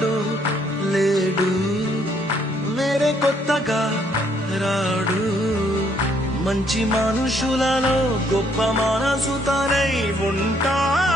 ఉన్నాడు లేడు వేరే కొత్తగా రాడు మంచి మనుషులలో గొప్ప మనసు తనై ఉంటాడు